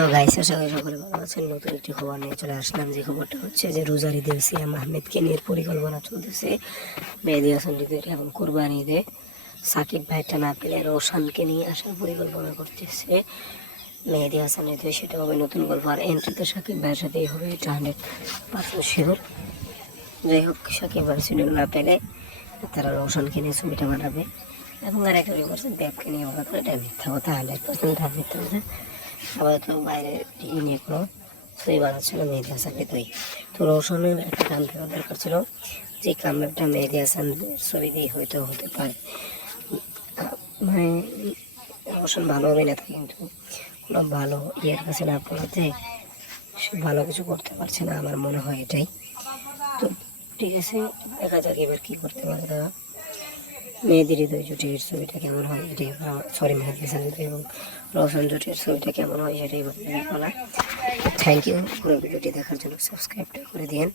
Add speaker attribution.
Speaker 1: তো গাইস আশা করি সকলে ভালো আছেন। নতুন একটি খবর নিয়ে চলে আসলাম। যে খবরটা হচ্ছে যে রোজার ঈদে সিয়াম আহমেদকে নিয়ে পরিকল্পনা চলতেছে। মেহেদি হাসান ঈদের এবং কোরবানি ঈদে সাকিব ভাইটা না পেলে রোশানকে নিয়ে আসার পরিকল্পনা করতেছে। মেহেদি হাসান ঈদে সেটা হবে নতুন গল্প আর এন্ট্রিতে সাকিব ভাইয়ের সাথেই হবে এটা হান্ড্রেড পার্সেন্ট শিওর যাই হোক, সাকিব ভাই শিডিউল না পেলে তারা রোশনকে নিয়ে ছবিটা বানাবে। এবং আর একটা পার্সেন্ট দেবকে নিয়ে তো এটা মিথ্যা কথা হান্ড্রেড পার্সেন্ট মিথ্যা কথা। আপাতত বাইরে নিয়ে কোনো ছবি বানাচ্ছিল মেহেদি হাসানকে তুই তো রোশনের একটা কাম দরকার ছিল যে কামটা মেহেদি হাসানের ছবি দিয়ে হয়তো হতে পারে মানে রোশন ভালো অভিনেতা কিন্তু কোনো ভালো ইয়ের কাছে না পড়াতে সে ভালো কিছু করতে পারছে না আমার মনে হয় এটাই তো, ঠিক আছে, দেখা যাক এবার কী করতে পারে তারা। মেহেদির হৃদয় জুটির ছবিটা কেমন হয় এটাই সরি মেহেদি হাসান এবং রোশন জুটির ছবিটা কেমন হয়, সেটাই বলা থ্যাংক ইউ পুরো ভিডিওটি দেখার জন্য সাবস্ক্রাইবটা করে দিন